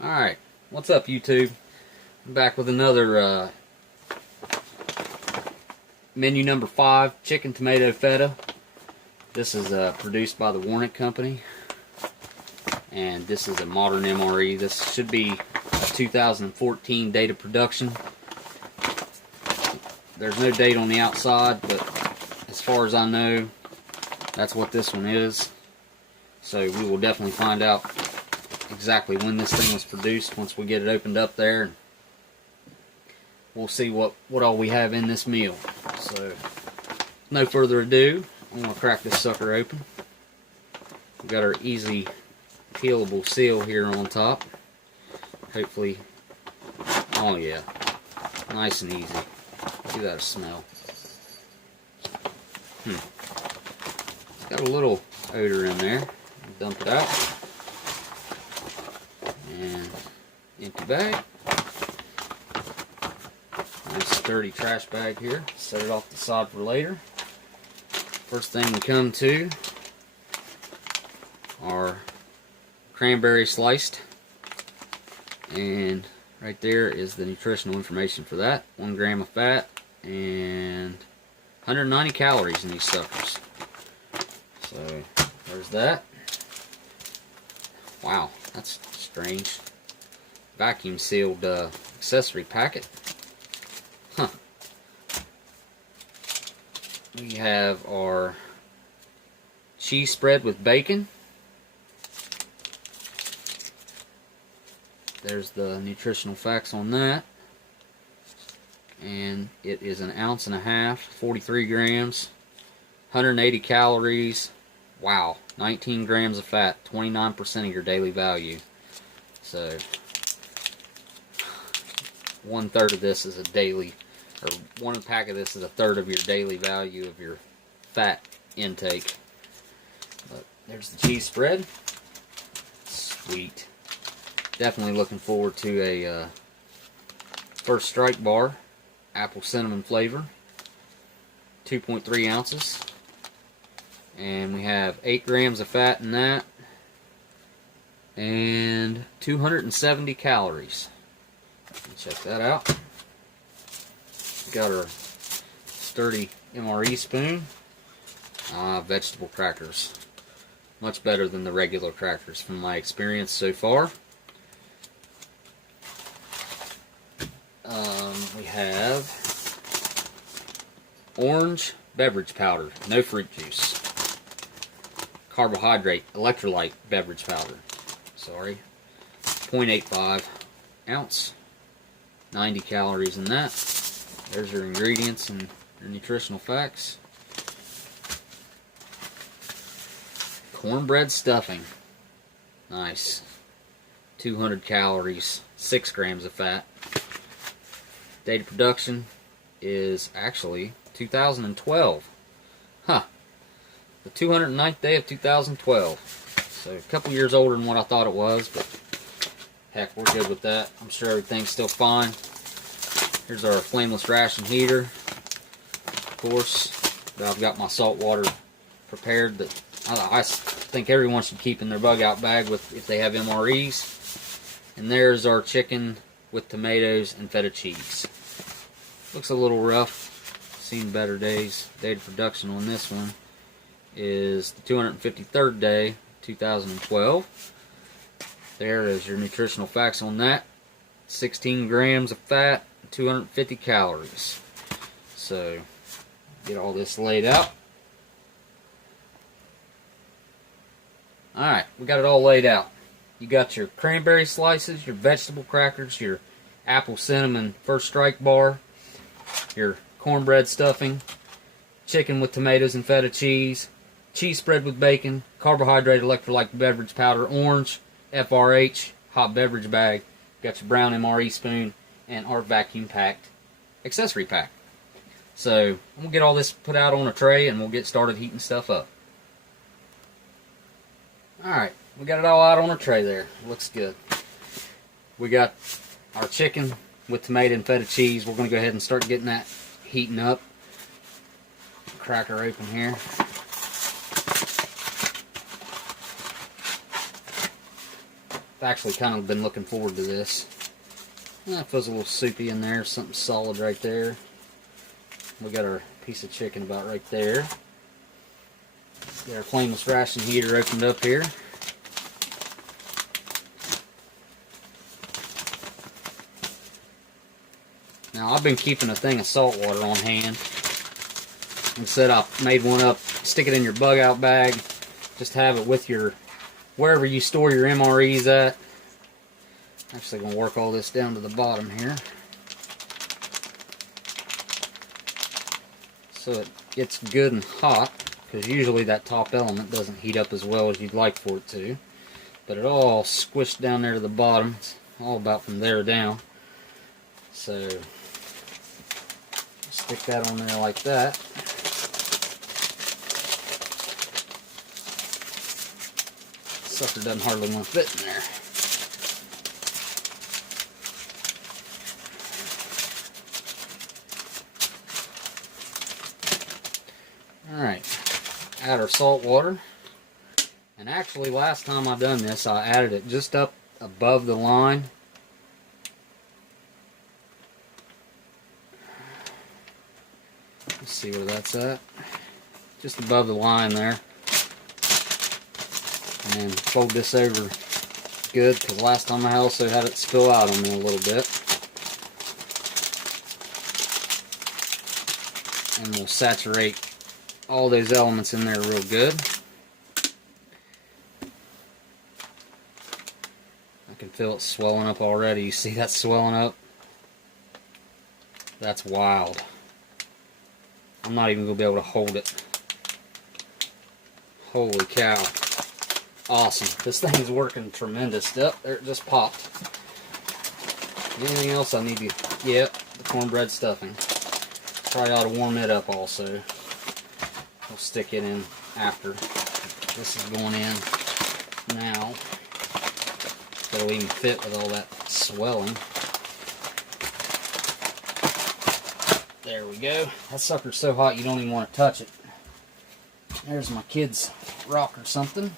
Alright, what's up YouTube? I'm back with another menu number 5, chicken tomato feta. This is produced by the Warnick Company, and this is a modern MRE. This should be a 2014 date of production. There's no date on the outside, but as far as I know, that's what this one is. So we will definitely find out exactly when this thing was produced once we get it opened up there. We'll see what all we have in this meal. So no further ado, I'm going to crack this sucker open. We've got our easy peelable seal here on top. Hopefully, oh yeah, nice and easy. Give that a smell. It's got a little odor in there. Dump it out. And empty bag. Nice sturdy trash bag here. Set it off the side for later. First thing we come to are cranberry sliced. And right there is the nutritional information for that. 1 gram of fat and 190 calories in these suckers. So there's that. Wow, that's strange. Vacuum sealed accessory packet. Huh. We have our cheese spread with bacon. There's the nutritional facts on that. And it is 1.5 ounces, 43 grams, 180 calories. Wow, 19 grams of fat, 29% of your daily value. So 1/3 of this is a daily, or 1 pack of this is 1/3 of your daily value of your fat intake. But there's the cheese spread. Sweet. Definitely looking forward to a First Strike bar, apple cinnamon flavor, 2.3 ounces. And we have 8 grams of fat in that, and 270 calories. Check that out. Got our sturdy MRE spoon. Vegetable crackers. Much better than the regular crackers from my experience so far. We have orange beverage powder, no fruit juice. Carbohydrate, electrolyte beverage powder. Sorry. 0.85 ounce. 90 calories in that. There's your ingredients and your nutritional facts. Cornbread stuffing. Nice. 200 calories. 6 grams of fat. Date of production is actually 2012. Huh. The 209th day of 2012. So a couple years older than what I thought it was, but heck, we're good with that. I'm sure everything's still fine. Here's our flameless ration heater. Of course, I've got my salt water prepared that I think everyone should keep in their bug out bag with if they have MREs. And there's our chicken with tomatoes and feta cheese. Looks a little rough. Seen better days. Date of production on this one is the 253rd day, 2012. There is your nutritional facts on that. 16 grams of fat, 250 calories. So, get all this laid out. Alright, we got it all laid out. You got your cranberry slices, your vegetable crackers, your apple cinnamon First Strike bar, your cornbread stuffing, chicken with tomatoes and feta cheese, cheese spread with bacon, carbohydrate electrolyte beverage powder, orange, FRH, hot beverage bag, got your brown MRE spoon, and our vacuum packed accessory pack. So, I'm going to get all this put out on a tray and we'll get started heating stuff up. Alright, we got it all out on a tray there. Looks good. We got our chicken with tomato and feta cheese. We're going to go ahead and start getting that heating up. Crack her open here. I've actually kind of been looking forward to this. That feels a little soupy in there, something solid right there. We got our piece of chicken about right there. Got our flameless ration heater opened up here. Now I've been keeping a thing of salt water on hand. Instead I made one up, stick it in your bug out bag, just have it with your, wherever you store your MREs at. Actually going to work all this down to the bottom here, so it gets good and hot, because usually that top element doesn't heat up as well as you'd like for it to. But it all squished down there to the bottom. It's all about from there down. So stick that on there like that. Sucker doesn't hardly want to fit in there. Alright, add our salt water. And actually last time I done this, I added it just up above the line. Let's see where that's at. Just above the line there. And fold this over good, because last time I also had it spill out on me a little bit. And we'll saturate all those elements in there real good. I can feel it swelling up already. You see that swelling up? That's wild. I'm not even going to be able to hold it. Holy cow. Awesome. This thing is working tremendous. Yep, there it just popped. Anything else I need to... Yep, the cornbread stuffing. Probably ought to warm it up also. We'll stick it in after. This is going in now. It'll even fit with all that swelling. There we go. That sucker's so hot you don't even want to touch it. There's my kid's rock or something.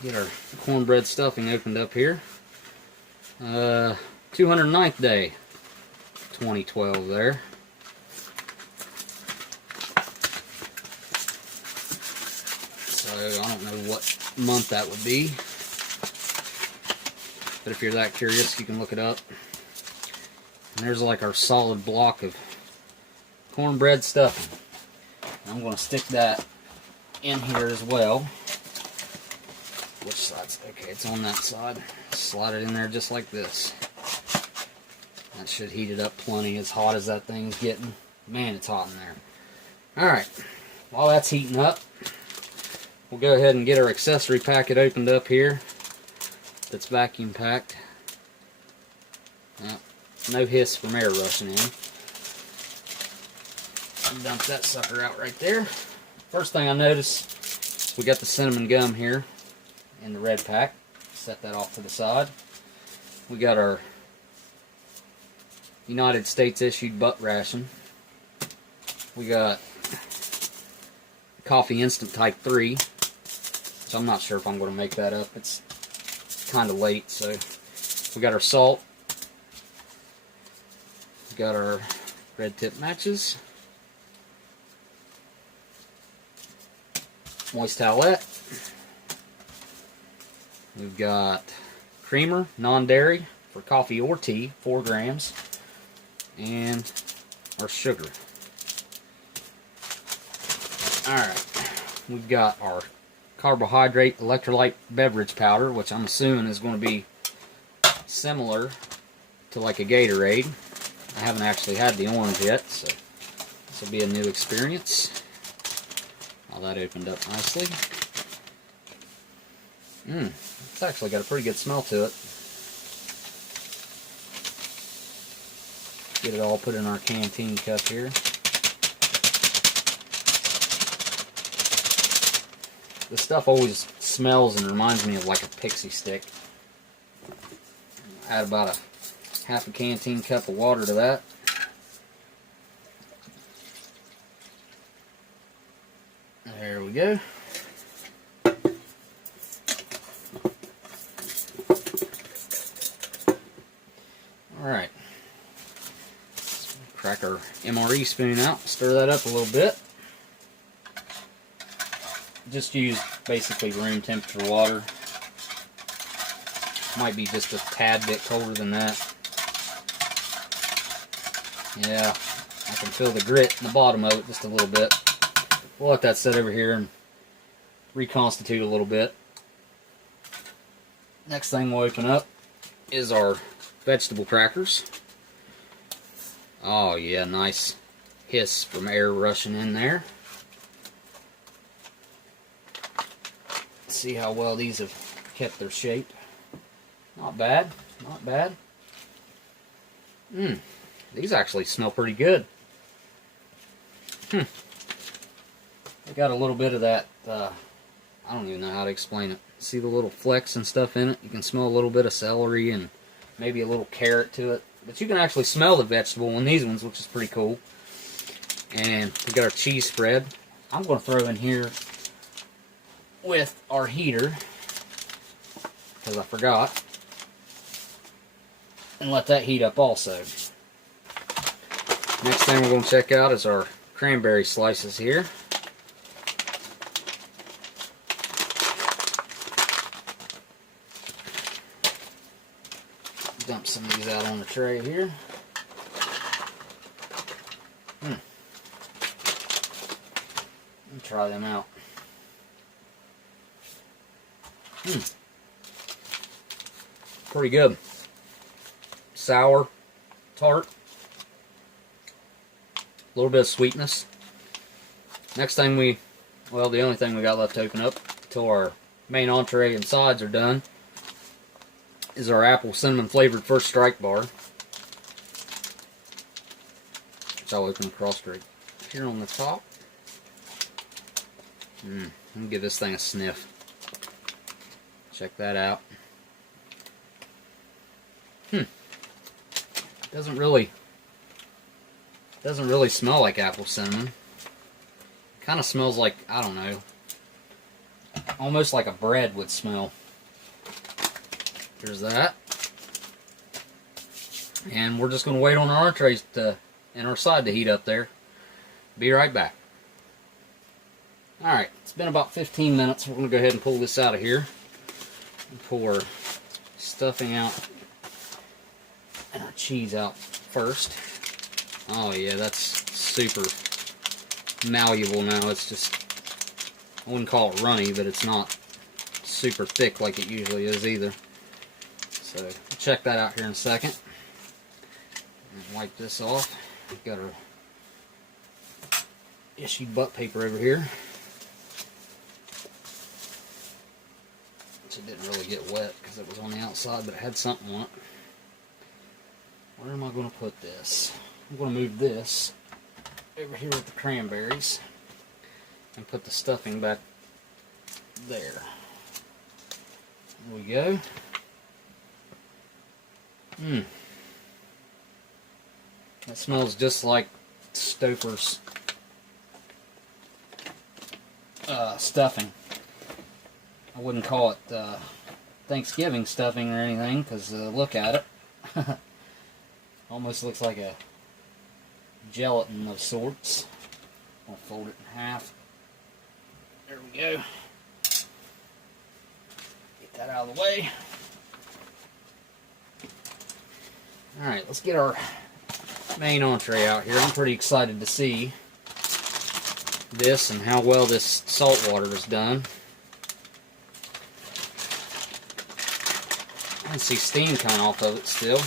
Get our cornbread stuffing opened up here. 209th day, 2012 there. So I don't know what month that would be, but if you're that curious, you can look it up. And there's like our solid block of cornbread stuffing. I'm going to stick that in here as well. Which side's okay? It's on that side. Slide it in there just like this. That should heat it up plenty, as hot as that thing's getting. Man, it's hot in there. Alright, while that's heating up, we'll go ahead and get our accessory packet opened up here. That's vacuum packed. No hiss from air rushing in. Dump that sucker out right there. First thing I notice, we got the cinnamon gum here in the red pack. Set that off to the side. We got our United States issued butt ration. We got Coffee Instant Type 3, which I'm not sure if I'm going to make that up. It's kind of late, so we got our salt. We got our red tip matches. Moist towelette. We've got creamer, non-dairy, for coffee or tea, 4 grams. And our sugar. Alright, we've got our carbohydrate electrolyte beverage powder, which I'm assuming is going to be similar to like a Gatorade. I haven't actually had the orange yet, so this will be a new experience. All that opened up nicely. It's actually got a pretty good smell to it. Get it all put in our canteen cup here. This stuff always smells and reminds me of like a pixie stick. Add about a half a canteen cup of water to that. There we go. crack our MRE spoon out, stir that up a little bit. Just use basically room temperature water. Might be just a tad bit colder than that. Yeah, I can feel the grit in the bottom of it just a little bit. We'll let that sit over here and reconstitute a little bit. Next thing we'll open up is our vegetable crackers. Oh yeah, nice hiss from air rushing in there. Let's see how well these have kept their shape. Not bad, not bad. These actually smell pretty good. They got a little bit of that, I don't even know how to explain it. See the little flecks and stuff in it? You can smell a little bit of celery and maybe a little carrot to it. But you can actually smell the vegetable in these ones, which is pretty cool. And we got our cheese spread. I'm going to throw in here with our heater, because I forgot. And let that heat up also. Next thing we're going to check out is our cranberry slices here. Dump some of these out on the tray here. Let me try them out. Pretty good. Sour, tart, a little bit of sweetness. Next thing the only thing we got left to open up until our main entree and sides are done is our apple cinnamon flavored First Strike bar. Which I'll open across right here on the top. Let me give this thing a sniff. Check that out. Doesn't really smell like apple cinnamon. Kind of smells like, I don't know, almost like a bread would smell. There's that. And we're just going to wait on our entrees and our side to heat up there. Be right back. Alright, it's been about 15 minutes. We're going to go ahead and pull this out of here. And pull our stuffing out and our cheese out first. Oh yeah, that's super malleable now. It's just, I wouldn't call it runny, but it's not super thick like it usually is either. So, we'll check that out here in a second. And wipe this off. We've got our issued butt paper over here. Which it didn't really get wet because it was on the outside, but it had something on it. Where am I going to put this? I'm going to move this over here with the cranberries and put the stuffing back there. There we go. That smells just like Stouffer's stuffing. I wouldn't call it Thanksgiving stuffing or anything, because look at it. Almost looks like a gelatin of sorts. I'll fold it in half. There we go. Get that out of the way. Alright, let's get our main entree out here. I'm pretty excited to see this and how well this salt water is done. I can see steam coming off of it still.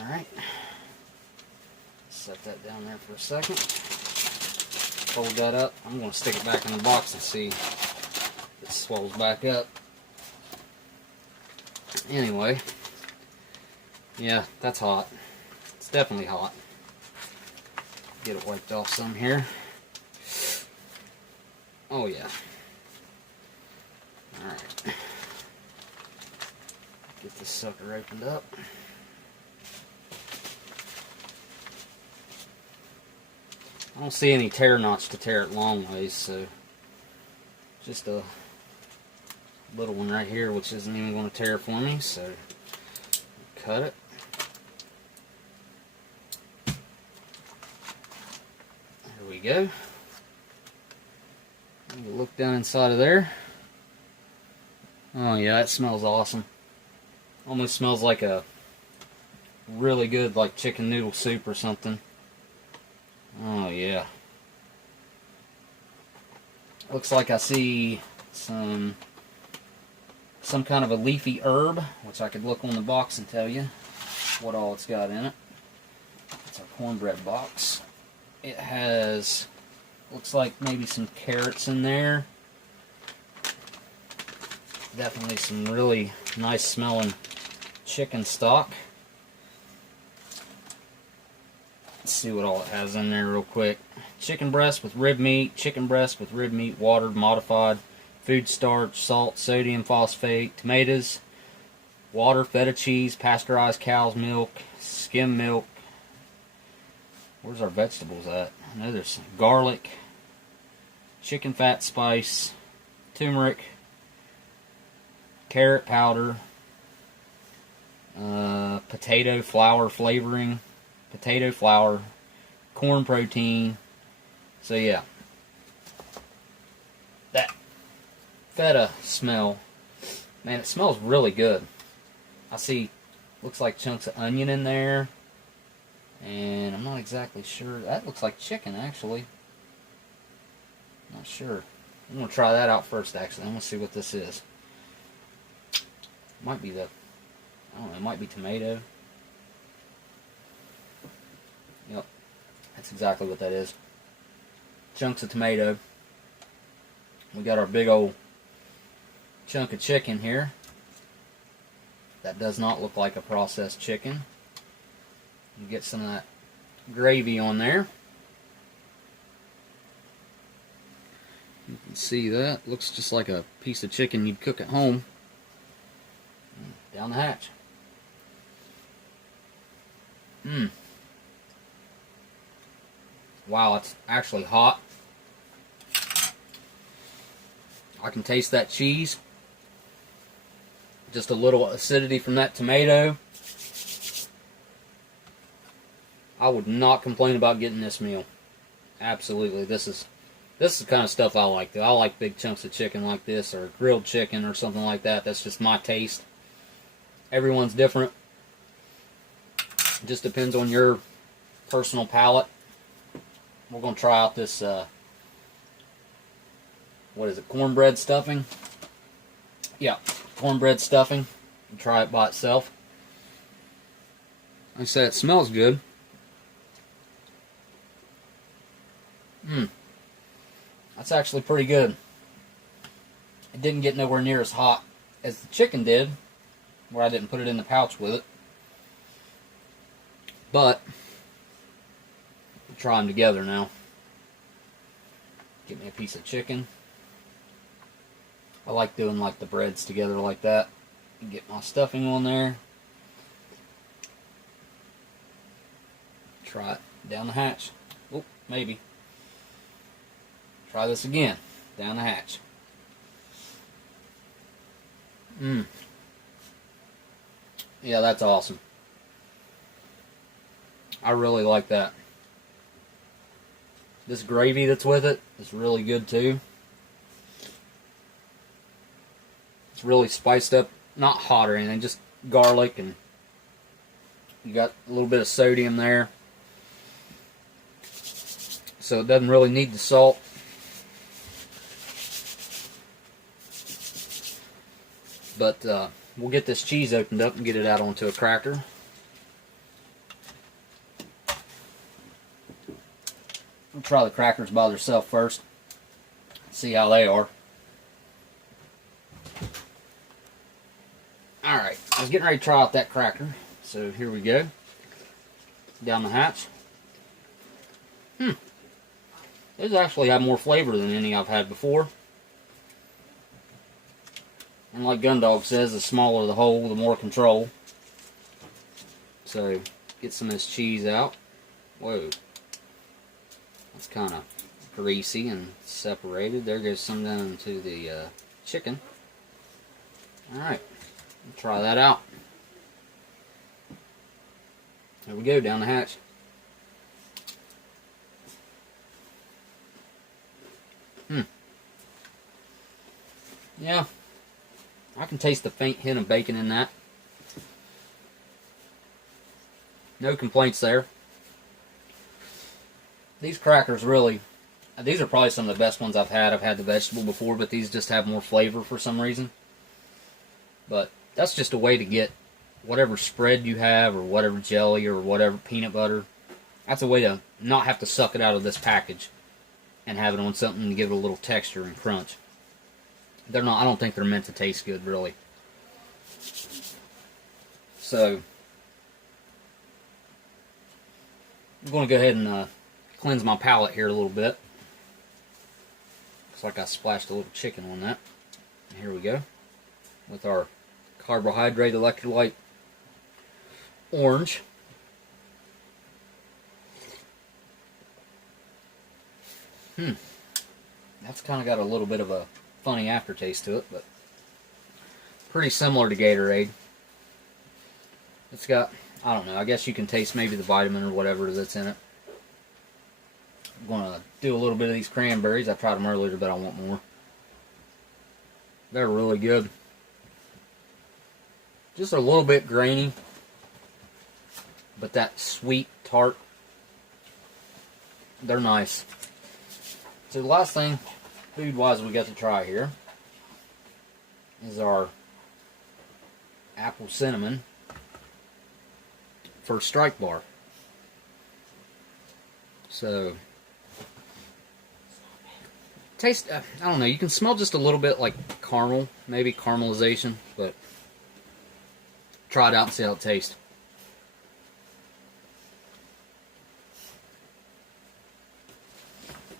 Alright. Set that down there for a second. Fold that up. I'm going to stick it back in the box and see if it swells back up. Anyway. Yeah, that's hot. It's definitely hot. Get it wiped off some here. Oh yeah. Alright. Get this sucker opened up. I don't see any tear notch to tear it long ways, so just a little one right here, which isn't even going to tear for me, so cut it. we go. Look down inside of there. Oh yeah, that smells awesome. Almost smells like a really good like chicken noodle soup or something. Oh yeah. Looks like I see some kind of a leafy herb, which I could look on the box and tell you what all it's got in it. It's our cornbread box. It has, looks like maybe some carrots in there. Definitely some really nice smelling chicken stock. Let's see what all it has in there real quick. Chicken breast with rib meat, watered, modified, food starch, salt, sodium phosphate, tomatoes, water, feta cheese, pasteurized cow's milk, skim milk. Where's our vegetables at? I know there's garlic, chicken fat spice, turmeric, carrot powder, potato flour flavoring, potato flour, corn protein. So yeah, that feta smell, man, it smells really good. I see, looks like chunks of onion in there, and I'm not exactly sure. That looks like chicken, actually. Not sure. I'm going to try that out first, actually. I'm going to see what this is. Might be the, I don't know, it might be tomato. Yep, that's exactly what that is. Chunks of tomato. We got our big old chunk of chicken here. That does not look like a processed chicken. You get some of that gravy on there. You can see that. Looks just like a piece of chicken you'd cook at home. Down the hatch. Wow, it's actually hot. I can taste that cheese. Just a little acidity from that tomato. I would not complain about getting this meal. Absolutely. This is the kind of stuff I like. I like big chunks of chicken like this, or grilled chicken or something like that. That's just my taste. Everyone's different. It just depends on your personal palate. We're going to try out this, what is it, cornbread stuffing? Yeah, cornbread stuffing. And try it by itself. Like I said, it smells good. That's actually pretty good. It didn't get nowhere near as hot as the chicken did, where I didn't put it in the pouch with it. But we'll try them together now. Get me a piece of chicken. I like doing like the breads together like that. Get my stuffing on there. Try it down the hatch. Oh, maybe. Try this again. Down the hatch. Yeah, that's awesome. I really like that. This gravy that's with it is really good too. It's really spiced up. Not hot or anything, just garlic, and you got a little bit of sodium there. So it doesn't really need the salt. But we'll get this cheese opened up and get it out onto a cracker. We'll try the crackers by themselves first. See how they are. Alright, I was getting ready to try out that cracker. So here we go. Down the hatch. These actually have more flavor than any I've had before. And like Gundog says, the smaller the hole, the more control. So, get some of this cheese out. Whoa. That's kind of greasy and separated. There goes some down into the chicken. Alright, try that out. There we go, down the hatch. Yeah, I can taste the faint hint of bacon in that. No complaints there. These crackers really, these are probably some of the best ones I've had. I've had the vegetable before, but these just have more flavor for some reason. But that's just a way to get whatever spread you have, or whatever jelly, or whatever peanut butter. That's a way to not have to suck it out of this package and have it on something to give it a little texture and crunch. They're not, I don't think they're meant to taste good, really. So, I'm going to go ahead and cleanse my palate here a little bit. Looks like I splashed a little chicken on that. Here we go. With our carbohydrate electrolyte orange. That's kind of got a little bit of a funny aftertaste to it, but pretty similar to Gatorade. It's got, I don't know, I guess you can taste maybe the vitamin or whatever that's in it. I'm going to do a little bit of these cranberries. I tried them earlier, but I want more. They're really good. Just a little bit grainy, but that sweet tart, they're nice. So the last thing, food-wise, we got to try here is our apple cinnamon for Strike Bar. So, taste, I don't know, you can smell just a little bit like caramel, maybe caramelization, but try it out and see how it tastes.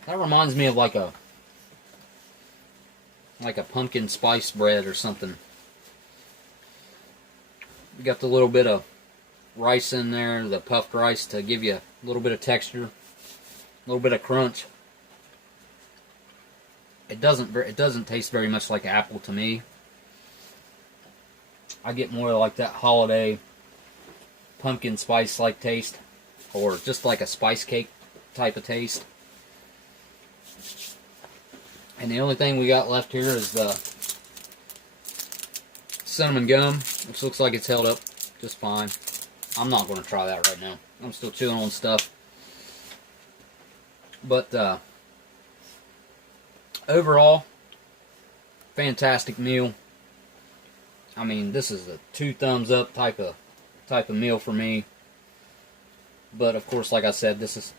That reminds me of like a pumpkin spice bread or something. You got the little bit of rice in there, the puffed rice, to give you a little bit of texture, a little bit of crunch. It doesn't taste very much like apple to me. I get more like that holiday pumpkin spice like taste, or just like a spice cake type of taste. And the only thing we got left here is the cinnamon gum, which looks like it's held up just fine. I'm not going to try that right now. I'm still chewing on stuff. But overall, fantastic meal. I mean, this is a 2 thumbs up type of meal for me. But of course, like I said, this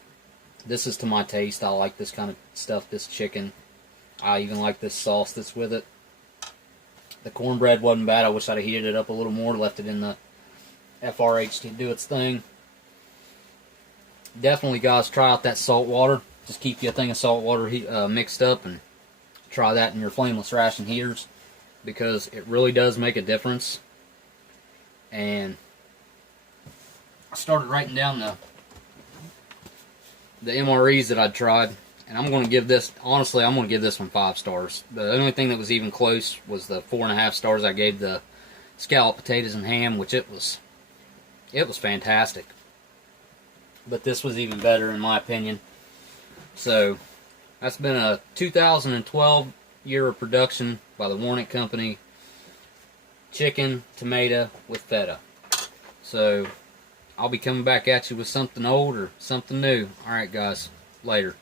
is to my taste. I like this kind of stuff, this chicken. I even like this sauce that's with it. The cornbread wasn't bad. I wish I'd have heated it up a little more, left it in the FRH to do its thing. Definitely, guys, try out that salt water. Just keep you a thing of salt water mixed up and try that in your flameless ration heaters, because it really does make a difference. And I started writing down the MREs that I'd tried. And I'm going to give this, honestly, I'm going to give this one 5 stars. The only thing that was even close was the 4.5 stars I gave the scalloped potatoes and ham, which it was fantastic. But this was even better in my opinion. So, that's been a 2012 year of production by the Warnick Company. Chicken, tomato with feta. So, I'll be coming back at you with something old or something new. Alright guys, later.